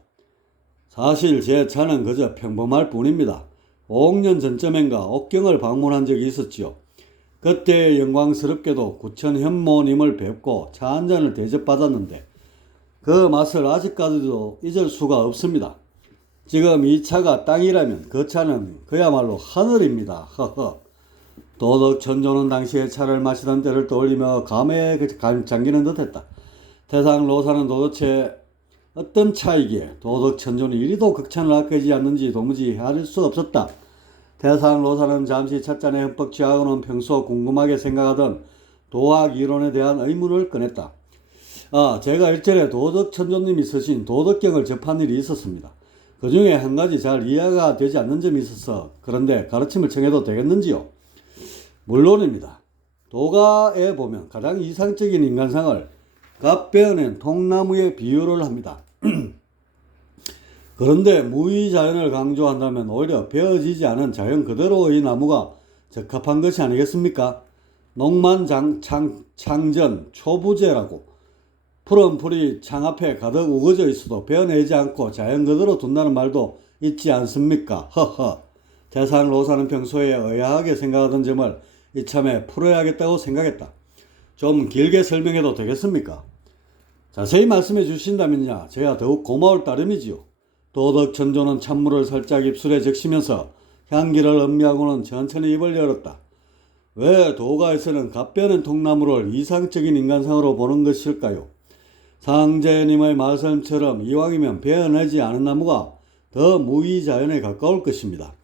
사실 제 차는 그저 평범할 뿐입니다. 5년 전쯤엔가 옥경을 방문한 적이 있었지요. 그때 영광스럽게도 구천 현모님을 뵙고 차 한 잔을 대접받았는데 그 맛을 아직까지도 잊을 수가 없습니다. 지금 이 차가 땅이라면 그 차는 그야말로 하늘입니다. 허허. 도덕천존은 당시에 차를 마시던 때를 떠올리며 감에 잠기는 듯했다. 태상로사는 도대체 어떤 차이기에 도덕천존이 이리도 극찬을 아끼지 않는지 도무지 헤아릴 수 없었다. 태상로사는 잠시 찻잔에 흠뻑 취하고는 평소 궁금하게 생각하던 도학 이론에 대한 의문을 꺼냈다. 아, 제가 일전에 도덕천존님이 쓰신 도덕경을 접한 일이 있었습니다. 그 중에 한 가지 잘 이해가 되지 않는 점이 있어서 그런데 가르침을 청해도 되겠는지요? 물론입니다. 도가에 보면 가장 이상적인 인간상을 갓 베어낸 통나무에 비유를 합니다. 그런데 무의자연을 강조한다면 오히려 베어지지 않은 자연 그대로의 나무가 적합한 것이 아니겠습니까? 농만창전 초부재라고 푸른 풀이 창 앞에 가득 우거져 있어도 베어내지 않고 자연 그대로 둔다는 말도 있지 않습니까? 허허. 태상로사는 평소에 의아하게 생각하던 점을 이참에 풀어야겠다고 생각했다. 좀 길게 설명해도 되겠습니까? 자세히 말씀해 주신다면야 제가 더욱 고마울 따름이지요. 도덕천존은 찬물을 살짝 입술에 적시면서 향기를 음미하고는 천천히 입을 열었다. 왜 도가에서는 갓변한 통나무를 이상적인 인간상으로 보는 것일까요? 상제님의 말씀처럼 이왕이면 베어내지 않은 나무가 더 무의자연에 가까울 것입니다.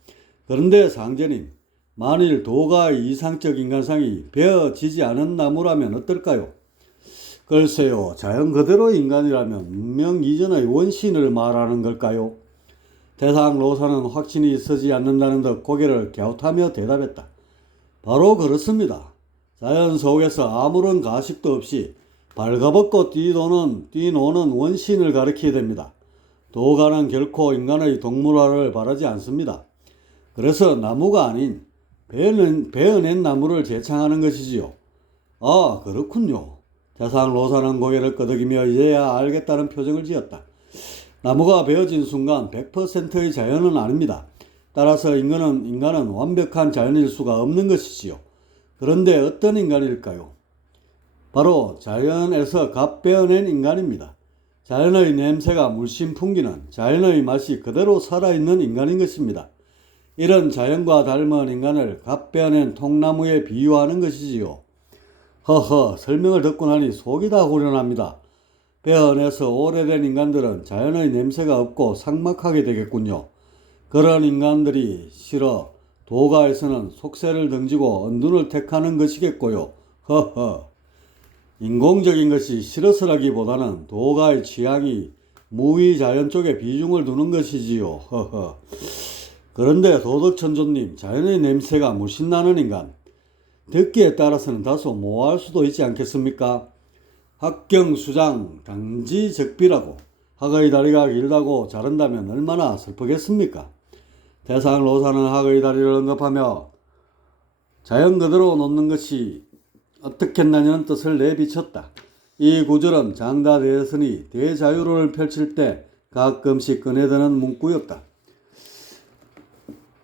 그런데 상제님, 만일 도가의 이상적 인간상이 베어지지 않은 나무라면 어떨까요? 글쎄요, 자연 그대로의 인간이라면 문명 이전의 원신을 말하는 걸까요? 대상 로사는 확신이 서지 않는다는 듯 고개를 갸웃하며 대답했다. 바로 그렇습니다. 자연 속에서 아무런 가식도 없이 발가벗고 뛰노는 원신을 가리키게 됩니다. 도가는 결코 인간의 동물화를 바라지 않습니다. 그래서 나무가 아닌 베어낸 나무를 재창하는 것이지요. 아, 그렇군요. 대상 로사는 고개를 끄덕이며 이제야 알겠다는 표정을 지었다. 나무가 베어진 순간 100%의 자연은 아닙니다. 따라서 인간은 완벽한 자연일 수가 없는 것이지요. 그런데 어떤 인간일까요? 바로 자연에서 갓 베어낸 인간입니다. 자연의 냄새가 물씬 풍기는 자연의 맛이 그대로 살아있는 인간인 것입니다. 이런 자연과 닮은 인간을 갓 베어낸 통나무에 비유하는 것이지요. 허허, 설명을 듣고 나니 속이 다 후련합니다. 베어내서 오래된 인간들은 자연의 냄새가 없고 삭막하게 되겠군요. 그런 인간들이 싫어 도가에서는 속세를 등지고 언둔을 택하는 것이겠고요. 허허. 인공적인 것이 싫어서라기보다는 도가의 취향이 무위자연 쪽에 비중을 두는 것이지요. 허허. 그런데 도덕천조님, 자연의 냄새가 물씬 나는 인간, 듣기에 따라서는 다소 모호할 수도 있지 않겠습니까? 학경수장 당지적비라고 학의 다리가 길다고 자른다면 얼마나 슬프겠습니까? 대상 로사는 학의 다리를 언급하며 자연 그대로 놓는 것이 어떻겠나냐는 뜻을 내비쳤다. 이 구절은 장다 대선이 대자유를 펼칠 때 가끔씩 꺼내드는 문구였다.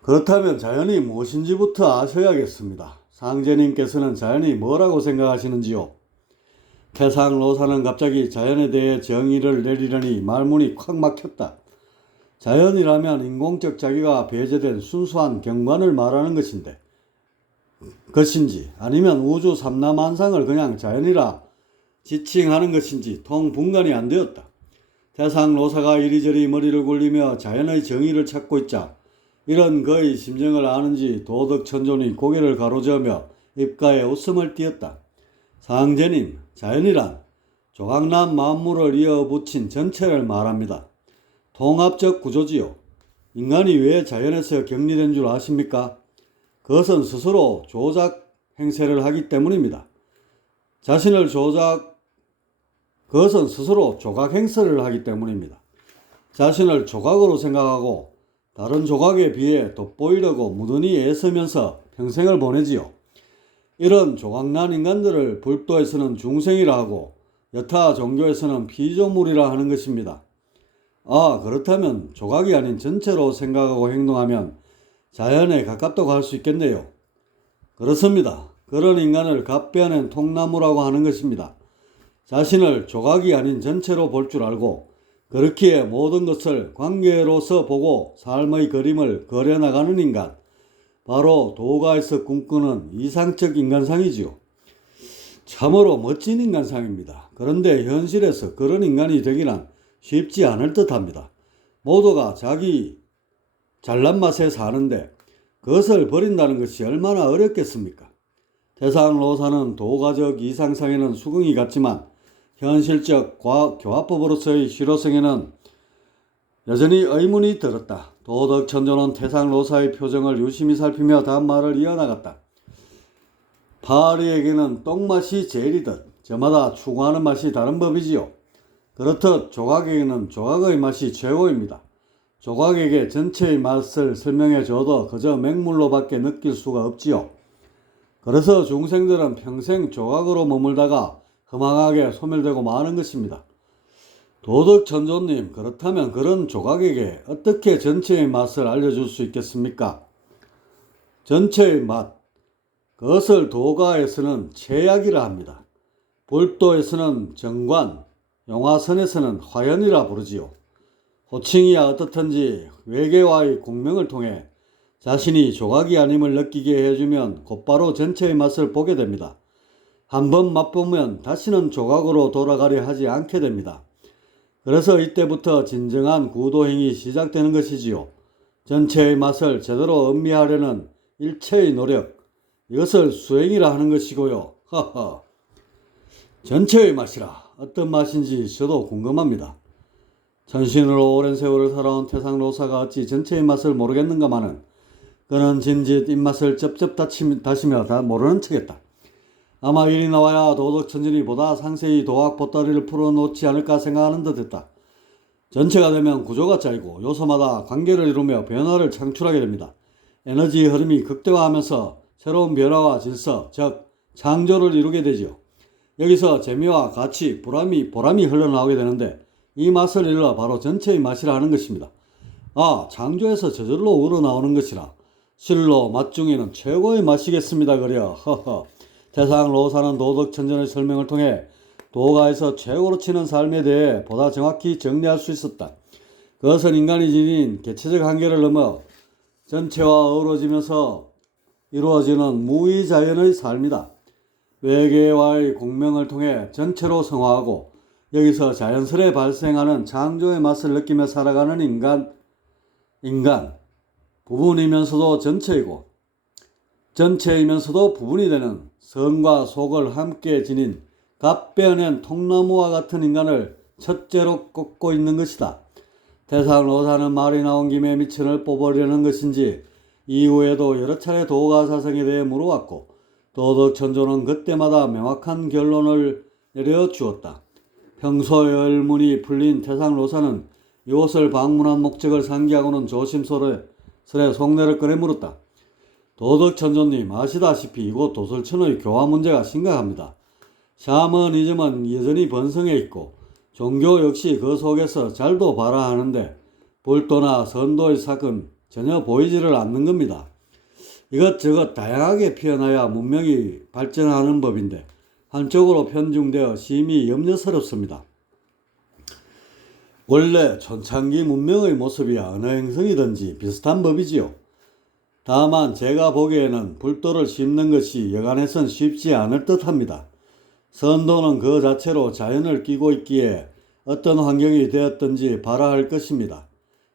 그렇다면 자연이 무엇인지부터 아셔야겠습니다. 상제님께서는 자연이 뭐라고 생각하시는지요? 태상 로사는 갑자기 자연에 대해 정의를 내리려니 말문이 콱 막혔다. 자연이라면 인공적 자기가 배제된 순수한 경관을 말하는 것인지 아니면 우주 삼라만상을 그냥 자연이라 지칭하는 것인지 통 분간이 안 되었다. 태상 로사가 이리저리 머리를 굴리며 자연의 정의를 찾고 있자 이런 그의 심정을 아는지 도덕천존이 고개를 가로저으며 입가에 웃음을 띄었다. 상제님, 자연이란 조각난 만물을 이어붙인 전체를 말합니다. 통합적 구조지요. 인간이 왜 자연에서 격리된 줄 아십니까? 그것은 스스로 조작 행세를 하기 때문입니다. 그것은 스스로 조각 행세를 하기 때문입니다. 자신을 조각으로 생각하고 다른 조각에 비해 돋보이려고 무던히 애쓰면서 평생을 보내지요. 이런 조각난 인간들을 불도에서는 중생이라 하고 여타 종교에서는 피조물이라 하는 것입니다. 아, 그렇다면 조각이 아닌 전체로 생각하고 행동하면 자연에 가깝다고 할 수 있겠네요. 그렇습니다. 그런 인간을 갓 베어낸 통나무라고 하는 것입니다. 자신을 조각이 아닌 전체로 볼 줄 알고 그렇기에 모든 것을 관계로서 보고 삶의 그림을 그려나가는 인간, 바로 도가에서 꿈꾸는 이상적 인간상이지요. 참으로 멋진 인간상입니다. 그런데 현실에서 그런 인간이 되기란 쉽지 않을 듯합니다. 모두가 자기 잘난 맛에 사는데 그것을 버린다는 것이 얼마나 어렵겠습니까? 태상 로사는 도가적 이상상에는 수긍이 갔지만 현실적 교화법으로서의 실효성에는 여전히 의문이 들었다. 도덕천조는 태상 로사의 표정을 유심히 살피며 다음 말을 이어나갔다. 파리에게는 똥맛이 제일이듯 저마다 추구하는 맛이 다른 법이지요. 그렇듯 조각에게는 조각의 맛이 최고입니다. 조각에게 전체의 맛을 설명해 줘도 그저 맹물로밖에 느낄 수가 없지요. 그래서 중생들은 평생 조각으로 머물다가 허망하게 소멸되고 마는 것입니다. 도덕천조님, 그렇다면 그런 조각에게 어떻게 전체의 맛을 알려줄 수 있겠습니까? 전체의 맛, 그것을 도가에서는 체약이라 합니다. 불도에서는 정관, 용화선에서는 화연이라 부르지요. 호칭이야 어떻든지 외계와의 공명을 통해 자신이 조각이 아님을 느끼게 해주면 곧바로 전체의 맛을 보게 됩니다. 한번 맛보면 다시는 조각으로 돌아가려 하지 않게 됩니다. 그래서 이때부터 진정한 구도행이 시작되는 것이지요. 전체의 맛을 제대로 음미하려는 일체의 노력, 이것을 수행이라 하는 것이고요. 허허. 전체의 맛이라 어떤 맛인지 저도 궁금합니다. 천신으로 오랜 세월을 살아온 태상로사가 어찌 전체의 맛을 모르겠는가마는 그는 진짓 입맛을 쩝쩝 다시며 다 모르는 척했다. 아마 이리 나와야 도덕천진이 보다 상세히 도학 보따리를 풀어놓지 않을까 생각하는 듯했다. 전체가 되면 구조가 짜이고 요소마다 관계를 이루며 변화를 창출하게 됩니다. 에너지 흐름이 극대화하면서 새로운 변화와 질서, 즉 창조를 이루게 되지요. 여기서 재미와 가치, 보람이 흘러나오게 되는데 이 맛을 일러 바로 전체의 맛이라 하는 것입니다. 창조에서 저절로 우러나오는 것이라 실로 맛 중에는 최고의 맛이겠습니다. 그려 허허. 태상로사는 도덕천전의 설명을 통해 도가에서 최고로 치는 삶에 대해 보다 정확히 정리할 수 있었다. 그것은 인간이 지닌 개체적 한계를 넘어 전체와 어우러지면서 이루어지는 무의자연의 삶이다. 외계와의 공명을 통해 전체로 성화하고 여기서 자연스레 발생하는 창조의 맛을 느끼며 살아가는 인간 부분이면서도 전체이면서도 부분이 되는 선과 속을 함께 지닌 갓 베어낸 통나무와 같은 인간을 첫째로 꼽고 있는 것이다. 태상로사는 말이 나온 김에 미천을 뽑으려는 것인지 이후에도 여러 차례 도가 사성에 대해 물어왔고 도덕천조는 그때마다 명확한 결론을 내려주었다. 평소 열문이 풀린 태상로사는 이곳을 방문한 목적을 상기하고는 조심스레 속내를 꺼내 물었다. 도덕천조님, 아시다시피 이곳 도설천의 교화 문제가 심각합니다. 샤머니즘은 여전히 번성해 있고 종교 역시 그 속에서 잘도 발화하는데 불도나 선도의 사건 전혀 보이지를 않는 겁니다. 이것저것 다양하게 피어나야 문명이 발전하는 법인데 한쪽으로 편중되어 심히 염려스럽습니다. 원래 초창기 문명의 모습이야 어느 행성이든지 비슷한 법이지요. 다만 제가 보기에는 불도를 심는 것이 여간해선 쉽지 않을 듯합니다. 선도는 그 자체로 자연을 끼고 있기에 어떤 환경이 되었든지 발화할 것입니다.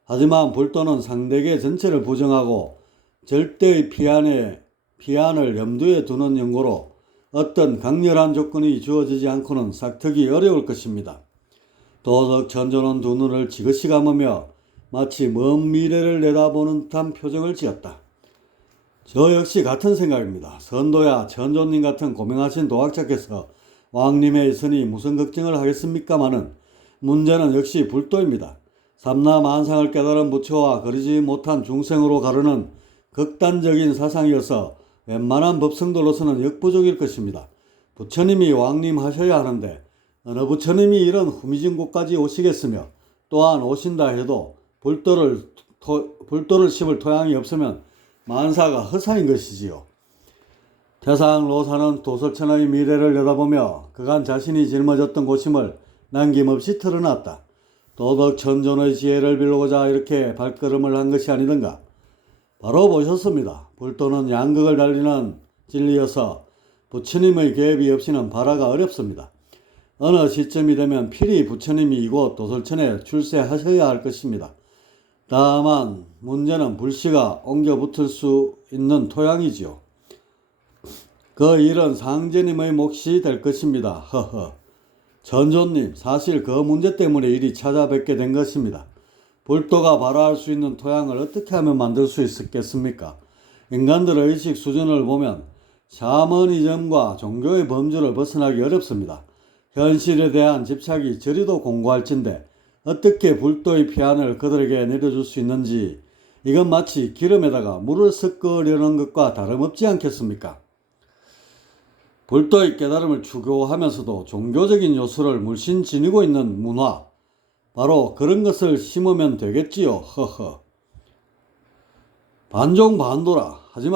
하지만 불도는 상대계 전체를 부정하고 절대의 피안을 염두에 두는 연고로 어떤 강렬한 조건이 주어지지 않고는 싹트기 어려울 것입니다. 도덕천조는 두 눈을 지그시 감으며 마치 먼 미래를 내다보는 듯한 표정을 지었다. 저 역시 같은 생각입니다. 선도야 천조님 같은 고명하신 도학자께서 왕님에 있으니 무슨 걱정을 하겠습니까마는 문제는 역시 불도입니다. 삼라만상을 깨달은 부처와 거리지 못한 중생으로 가르는 극단적인 사상이어서 웬만한 법성들로서는 역부족일 것입니다. 부처님이 왕님 하셔야 하는데 어느 부처님이 이런 후미진 곳까지 오시겠으며 또한 오신다 해도 불도를 심을 토양이 없으면 만사가 허사인 것이지요. 태상로사는 도설천의 미래를 내다보며 그간 자신이 짊어졌던 고심을 남김없이 털어놨다. 도덕천존의 지혜를 빌고자 이렇게 발걸음을 한 것이 아니던가. 바로 보셨습니다. 불도는 양극을 달리는 진리여서 부처님의 개입이 없이는 발화가 어렵습니다. 어느 시점이 되면 필히 부처님이 이곳 도설천에 출세하셔야 할 것입니다. 다만 문제는 불씨가 옮겨 붙을 수 있는 토양이지요. 그 일은 상제님의 몫이 될 것입니다. 허허. 전조님, 사실 그 문제 때문에 이리 찾아뵙게 된 것입니다. 불도가 발화할 수 있는 토양을 어떻게 하면 만들 수 있겠습니까? 인간들의 의식 수준을 보면 샤머니즘과 종교의 범주를 벗어나기 어렵습니다. 현실에 대한 집착이 저리도 공고할진데 어떻게 불도의 피안을 그들에게 내려줄 수 있는지 이건 마치 기름에다가 물을 섞으려는 것과 다름없지 않겠습니까? 불도의 깨달음을 추구하면서도 종교적인 요소를 물씬 지니고 있는 문화, 바로 그런 것을 심으면 되겠지요. 허허. 반종반도라. 하지만